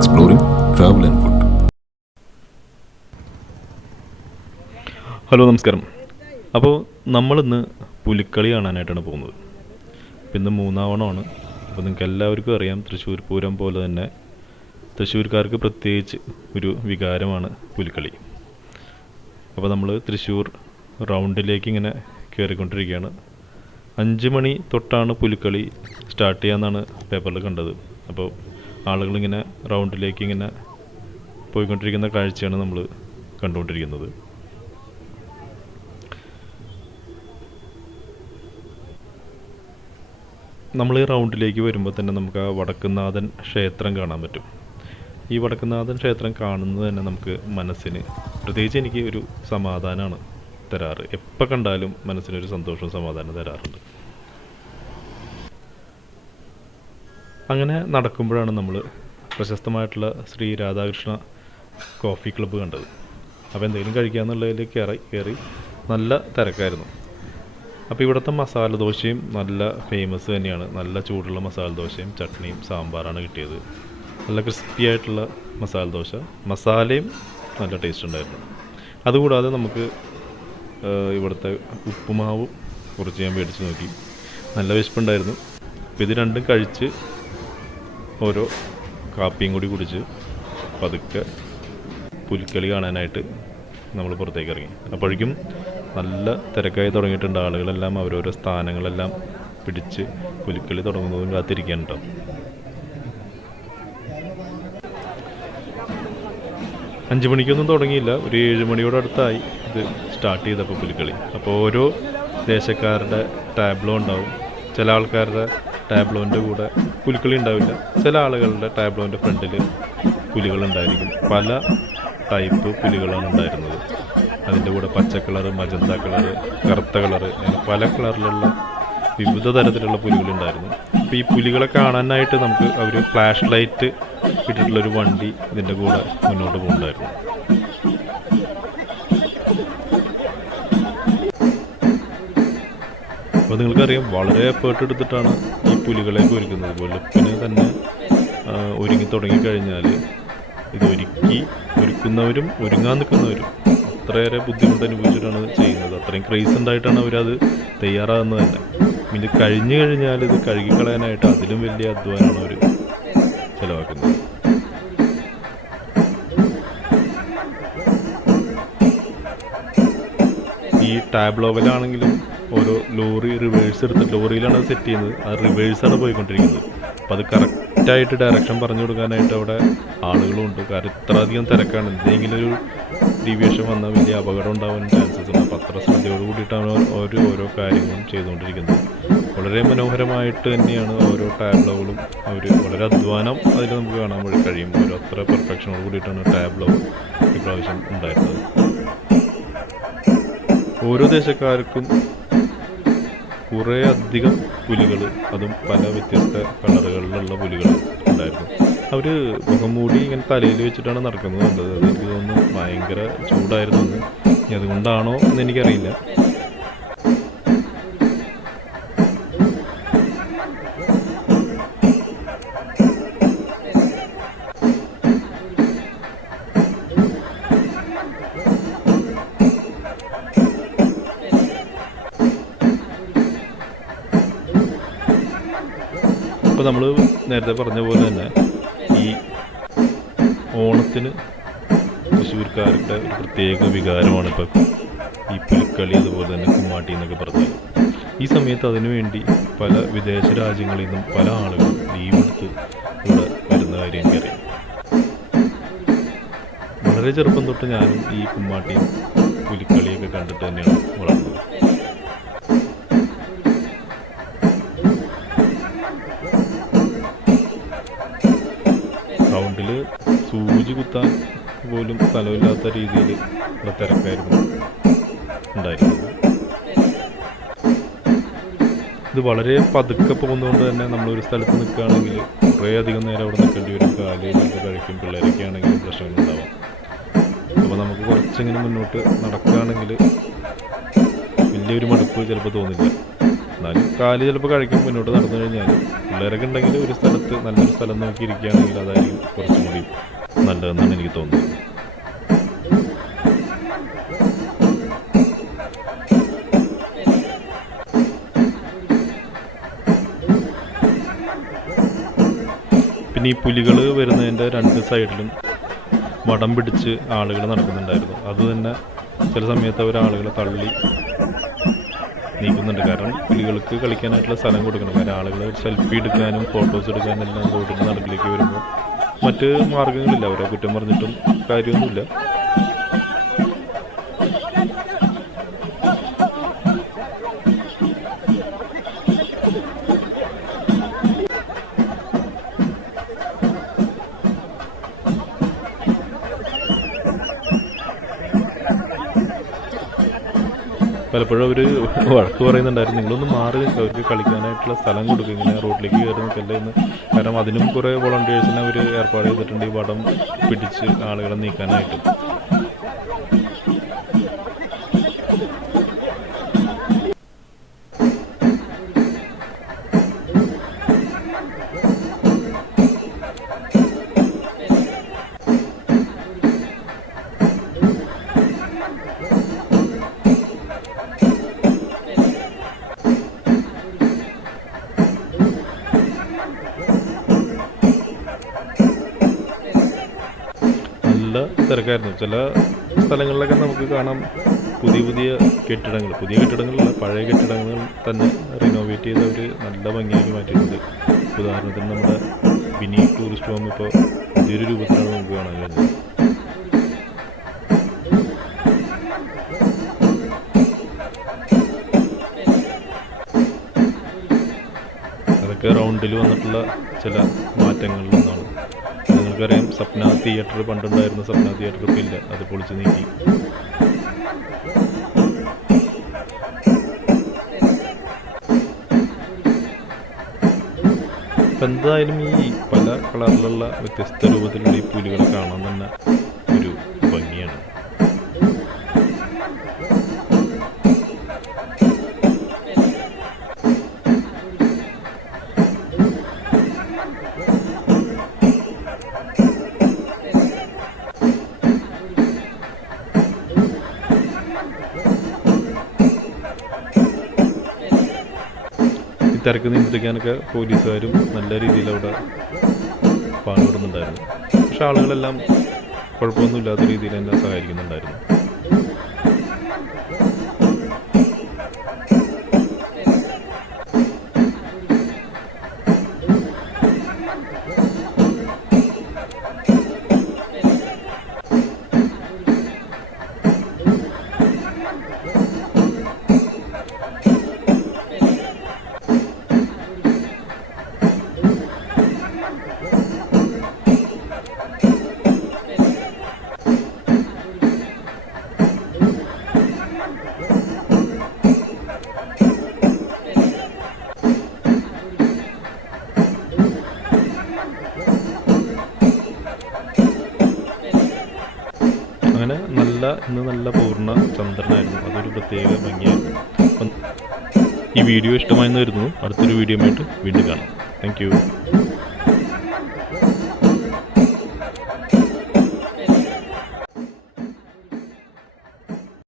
exploring travel and food. Hello നമസ്കാരം. അപ്പോൾ നമ്മളിന്ന് പുലിക്കളി കാണാനായിട്ടാണ് പോകുന്നത്. ഇന്ന് മൂന്നാവണമാണ്. അപ്പോൾ നിങ്ങൾക്ക് എല്ലാവർക്കും അറിയാം, തൃശ്ശൂർ പൂരം പോലെ തന്നെ തൃശ്ശൂർക്കാർക്ക് പ്രത്യേകിച്ച് ഒരു വികാരമാണ് പുലിക്കളി. അപ്പോൾ നമ്മൾ തൃശ്ശൂർ റൗണ്ടിലേക്ക് ഇങ്ങനെ കയറിക്കൊണ്ടിരിക്കുകയാണ്. 5 മണി തൊട്ടാണ് പുലിക്കളി സ്റ്റാർട്ട് ചെയ്യാമെന്നാണ് പേപ്പറിൽ കണ്ടത്. അപ്പോൾ ആളുകളിങ്ങനെ റൗണ്ടിലേക്ക് ഇങ്ങനെ പോയിക്കൊണ്ടിരിക്കുന്ന കാഴ്ചയാണ് നമ്മൾ കണ്ടുകൊണ്ടിരിക്കുന്നത്. നമ്മൾ ഈ റൗണ്ടിലേക്ക് വരുമ്പോൾ തന്നെ നമുക്ക് ആ വടക്കുംനാഥൻ ക്ഷേത്രം കാണാൻ പറ്റും. ഈ വടക്കുംനാഥൻ ക്ഷേത്രം കാണുന്നത് തന്നെ നമുക്ക് മനസ്സിന്, പ്രത്യേകിച്ച് എനിക്ക് ഒരു സമാധാനമാണ് തരാറ്. എപ്പോൾ കണ്ടാലും മനസ്സിനൊരു സന്തോഷവും സമാധാനം തരാറുണ്ട്. അങ്ങനെ നടക്കുമ്പോഴാണ് നമ്മൾ പ്രശസ്തമായിട്ടുള്ള ശ്രീ രാധാകൃഷ്ണ കോഫി ക്ലബ്ബ് കണ്ടത്. അപ്പോൾ എന്തെങ്കിലും കഴിക്കാമെന്നുള്ളതിലേക്ക് കയറി നല്ല തിരക്കായിരുന്നു. അപ്പോൾ ഇവിടുത്തെ മസാല ദോശയും നല്ല ഫേമസ് തന്നെയാണ്. നല്ല ചൂടുള്ള മസാല ദോശയും ചട്നിയും സാമ്പാറാണ് കിട്ടിയത്. നല്ല ക്രിസ്പി ആയിട്ടുള്ള മസാല ദോശ, മസാലയും നല്ല ടേസ്റ്റ് ഉണ്ടായിരുന്നു. അതുകൂടാതെ നമുക്ക് ഇവിടുത്തെ ഉപ്പുമാവും കുറച്ച് ഞാൻ മേടിച്ച് നോക്കി. നല്ല വിശപ്പുണ്ടായിരുന്നു. അപ്പോൾ ഇത് രണ്ടും കഴിച്ച് ഓരോ കാപ്പിയും കൂടി കുടിച്ച് പതുക്കെ പുലിക്കളി കാണാനായിട്ട് നമ്മൾ പുറത്തേക്ക് ഇറങ്ങി. അപ്പോഴേക്കും നല്ല തിരക്കായി തുടങ്ങിയിട്ടുണ്ട്. ആളുകളെല്ലാം അവരോരോ സ്ഥാനങ്ങളെല്ലാം പിടിച്ച് പുലിക്കളി തുടങ്ങുന്നതും കാത്തിരിക്കാനുണ്ടാവും. 5 മണിക്കൊന്നും തുടങ്ങിയില്ല, ഒരു 7 മണിയോട് അടുത്തായി ഇത് സ്റ്റാർട്ട് ചെയ്തപ്പോൾ പുലിക്കളി. അപ്പോൾ ഓരോ ദേശക്കാരുടെ ടാബ്ലോ ഉണ്ടാവും. ചില ആൾക്കാരുടെ ടാബ്ലോൻ്റെ കൂടെ പുലിക്കളി ഉണ്ടാവില്ല. ചില ആളുകളുടെ ടാബ്ലോൻ്റെ ഫ്രണ്ടിൽ പുലികളുണ്ടായിരിക്കും. പല ടൈപ്പ് പുലികളാണ് ഉണ്ടായിരുന്നത്. അതിൻ്റെ കൂടെ പച്ച കളറ്, മജന്ത കളറ്, കറുത്ത കളറ്, അങ്ങനെ പല കളറിലുള്ള വിവിധ തരത്തിലുള്ള പുലികളുണ്ടായിരുന്നു. അപ്പോൾ ഈ പുലികളെ കാണാനായിട്ട് നമുക്ക് അവർ ഫ്ലാഷ് ലൈറ്റ് ഇട്ടിട്ടുള്ളൊരു വണ്ടി ഇതിൻ്റെ കൂടെ മുന്നോട്ട് പോകുന്നുണ്ടായിരുന്നു. അപ്പോൾ നിങ്ങൾക്കറിയാം, വളരെ എഫേർട്ട് എടുത്തിട്ടാണ് ഈ പുലികളെ ഒരുക്കുന്നത്. വെളുപ്പിന് തന്നെ ഒരുങ്ങി തുടങ്ങിക്കഴിഞ്ഞാൽ ഇത് ഒരുക്കുന്നവരും ഒരുങ്ങാൻ നിൽക്കുന്നവരും അത്രയേറെ ബുദ്ധിമുട്ട് അനുഭവിച്ചിട്ടാണ് ചെയ്യുന്നത്. അത്രയും ക്രേസ് ഉണ്ടായിട്ടാണ് അവരത് തയ്യാറാകുന്നത് തന്നെ. ഇത് കഴിഞ്ഞു കഴിഞ്ഞാൽ ഇത് കഴുകിക്കളയാനായിട്ട് അതിലും വലിയ അധ്വാനമാണ് അവർ ചിലവാക്കുന്നത്. ഈ ടാബ്ലോവിലാണെങ്കിലും ഓരോ ലോറി റിവേഴ്സ് എടുത്തിട്ട്, ലോറിയിലാണ് അത് സെറ്റ് ചെയ്യുന്നത്, അത് റിവേഴ്സാണ് പോയിക്കൊണ്ടിരിക്കുന്നത്. അപ്പോൾ അത് കറക്റ്റായിട്ട് ഡയറക്ഷൻ പറഞ്ഞു കൊടുക്കാനായിട്ട് അവിടെ ആളുകളും ഉണ്ട്. കാരണം ഇത്ര അധികം തിരക്കാണ്. എന്തെങ്കിലും ഒരു ഡീവിയേഷൻ വന്നാൽ വലിയ അപകടം ഉണ്ടാവാൻ ചാൻസസ് ഉണ്ട്. അപ്പോൾ അത്ര ശ്രദ്ധയോട് കൂടിയിട്ടാണ് ഓരോ കാര്യങ്ങളും ചെയ്തുകൊണ്ടിരിക്കുന്നത്. വളരെ മനോഹരമായിട്ട് തന്നെയാണ് ഓരോ ടാബ്ലോകളും അവർ, വളരെ അധ്വാനം അതിൽ നമുക്ക് കാണാൻ കഴിയും. ഓരോ അത്ര പെർഫെക്ഷനോട് കൂടിയിട്ടാണ് ടാബ്ലോ ഇപ്രാവശ്യം ഉണ്ടായിരുന്നത്. ഓരോ ദേശക്കാർക്കും കുറേ അധികം പുലികൾ, അതും പല വ്യത്യസ്ത കളറുകളിലുള്ള പുലികൾ ഉണ്ടായിരുന്നു. അവർ മുഖംമൂടി ഇങ്ങനെ തലയിൽ വെച്ചിട്ടാണ് നടക്കുന്നത് കണ്ടത്. അതെനിക്ക് തോന്നുന്നു ഭയങ്കര ചൂടായിരുന്നു എന്ന്. ഇനി അതുകൊണ്ടാണോ എന്ന് എനിക്കറിയില്ല. ഇപ്പോൾ നമ്മൾ നേരത്തെ പറഞ്ഞ പോലെ തന്നെ ഈ ഓണത്തിന് തൃശ്ശൂർക്കാരുടെ ഒരു പ്രത്യേക വികാരമാണ് ഇപ്പോൾ ഈ പുലിക്കളി, അതുപോലെ തന്നെ കുമ്മാട്ടി എന്നൊക്കെ പറഞ്ഞത്. ഈ സമയത്ത് അതിനുവേണ്ടി പല വിദേശ രാജ്യങ്ങളിൽ നിന്നും പല ആളുകളും ലീവ് എടുത്ത് ഇവിടെ വരുന്ന കാര്യം എനിക്കറിയാം. വളരെ ചെറുപ്പം തൊട്ട് ഞാനും ഈ കുമ്മാട്ടിയും പുലിക്കളിയൊക്കെ കണ്ടിട്ട് തന്നെയാണ് വളർന്നത്. റൗണ്ടിൽ സൂചി കുത്താൻ പോലും സ്ഥലമില്ലാത്ത രീതിയിൽ ഇവിടെ തിരക്കായിരുന്നു ഉണ്ടായിരുന്നത്. ഇത് വളരെ പതുക്കെ പോകുന്നതുകൊണ്ട് തന്നെ നമ്മളൊരു സ്ഥലത്ത് നിൽക്കുകയാണെങ്കിൽ കുറേ അധികം നേരം അവിടെ നിൽക്കേണ്ടി വരും. കാല് കഴിക്കും. പിള്ളേരൊക്കെ ആണെങ്കിൽ പ്രശ്നങ്ങളുണ്ടാവാം. അപ്പോൾ നമുക്ക് കുറച്ചിങ്ങനെ മുന്നോട്ട് നടക്കുകയാണെങ്കിൽ വലിയൊരു മടുപ്പ് ചിലപ്പോൾ തോന്നില്ല. എന്നാലും കാല് ചിലപ്പോൾ കഴിക്കും മുന്നോട്ട് നടന്നു കഴിഞ്ഞാൽ. പിള്ളേരൊക്കെ ഉണ്ടെങ്കിൽ ഒരു സ്ഥലത്ത് നല്ലൊരു സ്ഥലം നോക്കി ഇരിക്കുകയാണെങ്കിൽ അതായിരിക്കും കുറച്ചും കൂടി നല്ലതെന്നാണ് എനിക്ക് തോന്നുന്നത്. പിന്നെ ഈ പുലികൾ വരുന്നതിൻ്റെ 2 സൈഡിലും വടം പിടിച്ച് ആളുകൾ നടക്കുന്നുണ്ടായിരുന്നു. അത് തന്നെ ചില സമയത്ത് അവർ ആളുകളെ തള്ളി നീക്കുന്നുണ്ട്. കാരണം പുലികൾക്ക് കളിക്കാനായിട്ടുള്ള സ്ഥലം കൊടുക്കണം. കാരണം ആളുകൾ സെൽഫി എടുക്കാനും ഫോട്ടോസ് എടുക്കാനും എല്ലാം റോഡിൻ്റെ നടുക്കിലേക്ക് വരുമ്പോൾ മറ്റ് മാർഗ്ഗങ്ങളില്ല. അവരെ കുറ്റം പറഞ്ഞിട്ടും കാര്യമൊന്നുമില്ല. പലപ്പോഴും അവർ വഴക്ക് പറയുന്നുണ്ടായിരുന്നു, നിങ്ങളൊന്ന് മാറി നിൽക്കുക, അവർക്ക് കളിക്കാനായിട്ടുള്ള സ്ഥലം കൊടുക്കുക, ഇങ്ങനെ റോഡിലേക്ക് കയറി നിൽക്കല്ലേ എന്ന്. കാരണം അതിനും കുറേ വോളണ്ടിയേഴ്സിനെ അവർ ഏർപ്പാട് ചെയ്തിട്ടുണ്ട് ഈ വടം പിടിച്ച് ആളുകളെ നീക്കാനായിട്ടും. നല്ല തിരക്കായിരുന്നു. ചില സ്ഥലങ്ങളിലൊക്കെ നമുക്ക് കാണാം പുതിയ കെട്ടിടങ്ങളല്ല, പഴയ കെട്ടിടങ്ങൾ തന്നെ റിനോവേറ്റ് ചെയ്ത് അവർ നല്ല ഭംഗിയാക്കി മാറ്റിയിട്ടുണ്ട്. ഉദാഹരണത്തിന് നമ്മുടെ മിനി ടൂറിസ്റ്റ് ഹോം ഇപ്പോൾ പുതിയൊരു രൂപത്തിലാണ് നമുക്ക് കാണാൻ കഴിഞ്ഞത്. അതൊക്കെ റൗണ്ടിൽ വന്നിട്ടുള്ള ചില മാറ്റങ്ങളിലൊന്നാണ്. നിങ്ങൾക്കറിയാം, സ്വപ്ന തിയേറ്റർ പണ്ടുണ്ടായിരുന്ന സ്വപ്ന തിയേറ്റർ ഇപ്പോൾ ഇല്ല, അത് പൊളിച്ച് നീക്കി. അപ്പം എന്തായാലും ഈ പല കളറിലുള്ള വ്യത്യസ്ത രൂപത്തിലുള്ള ഈ പുലികളെ കാണാൻ തന്നെ ഒരു ഭംഗിയാണ്. തിരക്ക് നിയന്ത്രിക്കാനൊക്കെ പോലീസുകാരും നല്ല രീതിയിൽ അവിടെ പാടുപെടുന്നുണ്ടായിരുന്നു. പക്ഷെ ആളുകളെല്ലാം കുഴപ്പമൊന്നുമില്ലാത്ത രീതിയിൽ തന്നെ സഹായിക്കുന്നുണ്ടായിരുന്നു. അങ്ങനെ ഇന്ന് നല്ല പൂർണ്ണ ചന്ദ്രനായിരുന്നു. അതൊരു പ്രത്യേക ഭംഗിയായിരുന്നു. അപ്പം ഈ വീഡിയോ ഇഷ്ടമായെന്ന് വരുന്നു. അടുത്തൊരു വീഡിയോ ആയിട്ട് വീണ്ടും കാണാം. Thank you.